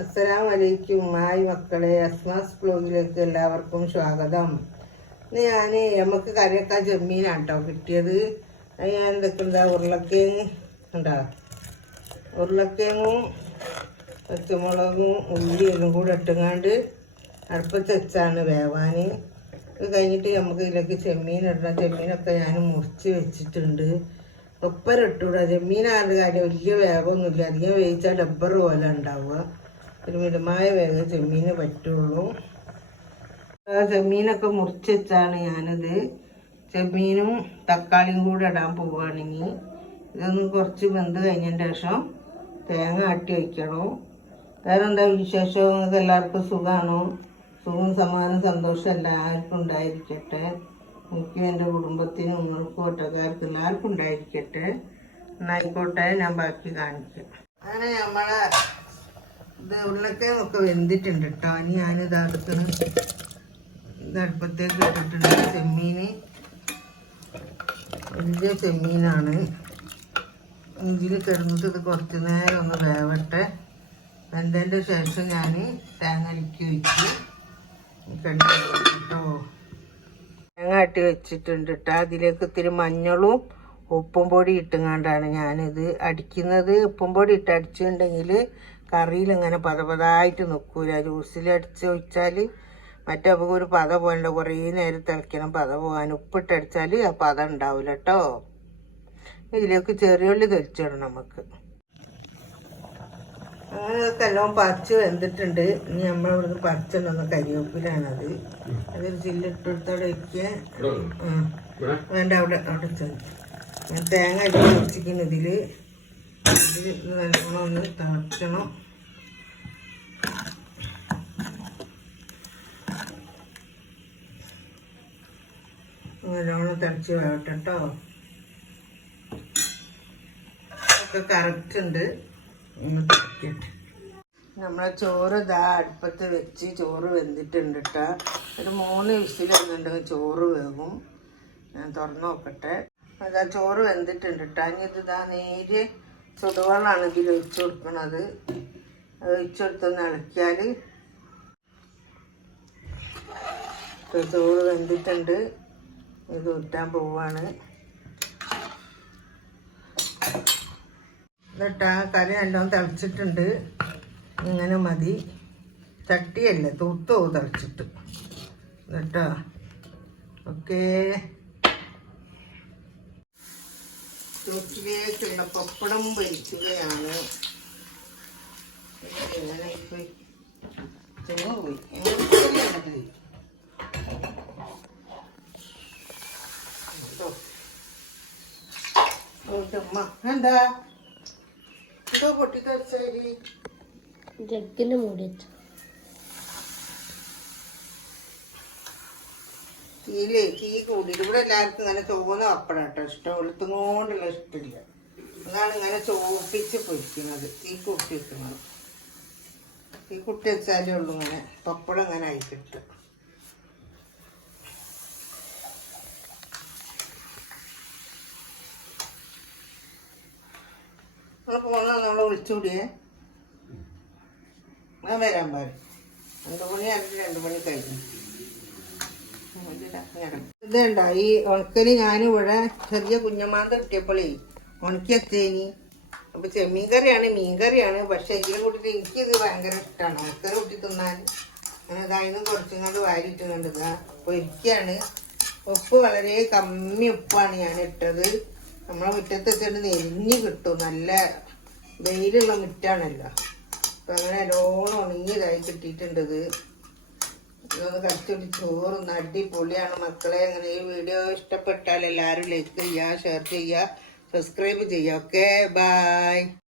അസ്സലാം വലൈക്കും ഹായ് മക്കളെ അസ്മാസ് ബ്ലോഗിലേക്ക് എല്ലാവർക്കും സ്വാഗതം. ഇന്ന് ഞാൻ നമുക്ക് കറിയൊക്കെ ചെമ്മീനാണ് കേട്ടോ കിട്ടിയത് ഞാൻ എന്തൊക്കെ എന്താ ഉരുളക്കിഴങ്ങ് ഉണ്ടാ. ഉരുളക്കിഴങ്ങും പച്ചമുളകും ഉള്ളി എല്ലാം കൂടെ ഇട്ടുങ്ങാണ്ട് അടുപ്പത്ത് വെച്ചാണ് വേവാൻ ഇത് കഴിഞ്ഞിട്ട് നമുക്ക് ഇതിലേക്ക് ചെമ്മീൻ ഇടണം. ചെമ്മീനൊക്കെ ഞാൻ മുറിച്ച് വെച്ചിട്ടുണ്ട്. ഒപ്പരം ഇട്ടൂടാ. ചെമ്മീനാണ് കാര്യം? വലിയ വേവൊന്നുമില്ല. അധികം വേവിച്ചാൽ ഡബ്ബർ പോലെ ഉണ്ടാവുക. ഒരു മിതമായ വേഗം ചെമ്മീന് പറ്റുള്ളൂ. ചെമ്മീനൊക്കെ മുറിച്ച് വെച്ചാണ് ഞാനത്. ചെമ്മീനും തക്കാളിയും കൂടെ ഇടാൻ പോവുകയാണെങ്കിൽ ഇതൊന്ന് കുറച്ച് വെന്ത് കഴിഞ്ഞതിന് ശേഷം തേങ്ങ ആട്ടി വയ്ക്കണം വേറെ എന്താ വിശേഷം? നിങ്ങൾക്ക് എല്ലാവർക്കും സുഖമാണോ സുഖം സമാധാനം സന്തോഷം എല്ലാവർക്കും ഉണ്ടായിരിക്കട്ടെ. എനിക്കും എന്റെ കുടുംബത്തിനും നിങ്ങൾക്കും ഒറ്റക്കാർക്കും എല്ലാവർക്കും ഉണ്ടായിരിക്കട്ടെ. എന്നായിക്കോട്ടെ ഞാൻ ബാക്കി കാണിക്കാം. അങ്ങനെ നമ്മളെ ഇത് ഉരുളക്കിഴങ്ങൊക്കെ വെന്തിട്ടുണ്ട് കേട്ടോ ഇനി ഞാനിത് അടുക്കണം ഇത് അടുപ്പത്തേക്ക് ഇട്ടിട്ടുണ്ട് ചെമ്മീന്. വലിയ ചെമ്മീനാണ്. ഇതിൽ കിടന്നിട്ട് ഇത് കുറച്ച് നേരം ഒന്ന് വേവട്ടെ. വെന്തതിന്റെ ശേഷം ഞാൻ തേങ്ങ അരിക്കി വെച്ച് കേട്ടോ തേങ്ങ അട്ടി വെച്ചിട്ടുണ്ട് കേട്ടോ അതിലേക്ക് ഇത്തിരി മഞ്ഞളും ഉപ്പും പൊടി ഇട്ടുങ്ങാണ്ടാണ് ഞാനിത് അടിക്കുന്നത്. ഉപ്പും പൊടി ഇട്ട് അടിച്ചിട്ടുണ്ടെങ്കിൽ കറിയിൽ ഇങ്ങനെ പതപതായിട്ട് നിൽക്കൂല ജ്യൂസിൽ അടിച്ച് ഒഴിച്ചാൽ മറ്റേ നമുക്ക് ഒരു പത പോകണ്ട കുറേ നേരം തിളയ്ക്കണം പത പോകാൻ ഉപ്പിട്ടടിച്ചാൽ ആ പത ഉണ്ടാവില്ല കേട്ടോ ഇതിലേക്ക് ചെറിയുള്ളി തെളിച്ചിടണം നമുക്ക് അങ്ങനെയൊക്കെല്ലാം എല്ലാം പറിച്ച് വെന്തിട്ടുണ്ട്. ഇനി നമ്മൾ ഇവിടുന്ന് പറിച്ചിടുന്ന കരിവേപ്പിലാണത്. അതൊരു ചില്ലിട്ടെടുത്തോടെ വയ്ക്കുക. വേണ്ട അവിടെ അവിടെ തേങ്ങ ഇട്ട് വെച്ചിരിക്കുന്നു ഇതിൽ ഇതിൽ ഇത് നല്ലോണം ഒന്ന് തിളച്ചണം നല്ലോണം തിളച്ച് വേവട്ടെ കേട്ടോ ഒക്കെ കറക്റ്റ് ഉണ്ട്. നമ്മളെ ചോറ് ഇതാ അടുപ്പത്ത് വെച്ച് ചോറ് വെന്തിട്ടുണ്ട് കേട്ടോ ഒരു മൂന്ന് വിസിൽ വന്നിട്ടുണ്ടെങ്കിൽ ചോറ് വേകും ഞാൻ തുറന്ന് നോക്കട്ടെ. അതാ ചോറ് വെന്തിട്ടുണ്ട് കേട്ടോ ഇനി ഇത് ഇതാ നേര് ചുടുവെള്ളമാണ് ഇതിൽ ഒഴിച്ചു കൊടുക്കുന്നത് അത് ഒഴിച്ചു കൊടുത്തൊന്ന് ഇളക്കിയാൽ ചോറ് വെന്തിട്ടുണ്ട്. ഇത് ഊറ്റാൻ പോവാണ്. എന്നിട്ട് ആ കറി നല്ലോണം തിളച്ചിട്ടുണ്ട്. ഇങ്ങനെ മതി. ചട്ടിയല്ല തൂത്തോ തിളച്ചിട്ട്. എന്നിട്ടോ? ഓക്കേ. ചൂട്ടിലേക്കുള്ള പപ്പടം പൊരിക്കുകയാണ്. എങ്ങനെ പോയി ചെങ്ങ പോയി? എന്താ ഇതോ. പൊട്ടിത്തെറിച്ചായി ജഗ്ഗിന് മൂടി തീയിലേ തീ കൂടിയിട്ട് ഇവിടെ എല്ലാവർക്കും ഇങ്ങനെ ചുവന്ന പപ്പടം കേട്ടോ ഇഷ്ടം. വെളുത്തുകൊണ്ടുള്ള ഇഷ്ടമില്ല. അതാണ് ഇങ്ങനെ ചോപ്പിച്ച് പൊരിക്കുന്നത് തീ കൂട്ടി വെക്കുന്നത്. തീ കുട്ടി വെച്ചാലേ ഉള്ളൂ ഇങ്ങനെ പപ്പടം ഇങ്ങനെ ആയി കിട്ടും നമ്മൾ പോന്ന നമ്മളെ വിളിച്ചുകൂടിയേ ഞാൻ വരാൻ പാരും രണ്ട് മണി അല്ലെങ്കിൽ രണ്ട് മണി കഴിഞ്ഞു. ഇതുണ്ട ഈ ഉണക്കൽ ഞാനിവിടെ ചെറിയ കുഞ്ഞമാന്ത കിട്ടിയപ്പോഴേ ഉണക്കി എത്തേനി അപ്പൊ ചെമ്മീൻ കറിയാണ് മീൻ കറിയാണ് പക്ഷെ ഇതിനെ കൂട്ടിട്ട് എനിക്കിത് ഭയങ്കര ഇഷ്ടമാണ് ഉണക്കൽ കൂട്ടി തിന്നാൻ. അങ്ങനെ ഇതായിരുന്നു കുറച്ചും കൊണ്ട് പൊരിക്കാണ് ഉപ്പ് വളരെ കമ്മി ഉപ്പാണ് ഞാൻ ഇട്ടത്. നമ്മളെ മുറ്റത്ത് വെച്ചിട്ട് നെരിഞ്ഞ് കിട്ടും. നല്ല വെയിലുള്ള മുറ്റാണല്ലോ. അപ്പൊ അങ്ങനെ ലോൺ ഉണങ്ങിയതായി കിട്ടിയിട്ടുണ്ട് ഇത്. ഇതൊന്ന് കടിച്ചൊടി ചോറും അടിപൊളിയാണ് മക്കളെ അങ്ങനെ ഈ വീഡിയോ ഇഷ്ടപ്പെട്ടാൽ എല്ലാവരും ലൈക്ക് ചെയ്യുക ഷെയർ ചെയ്യുക സബ്സ്ക്രൈബ് ചെയ്യുക. Okay bye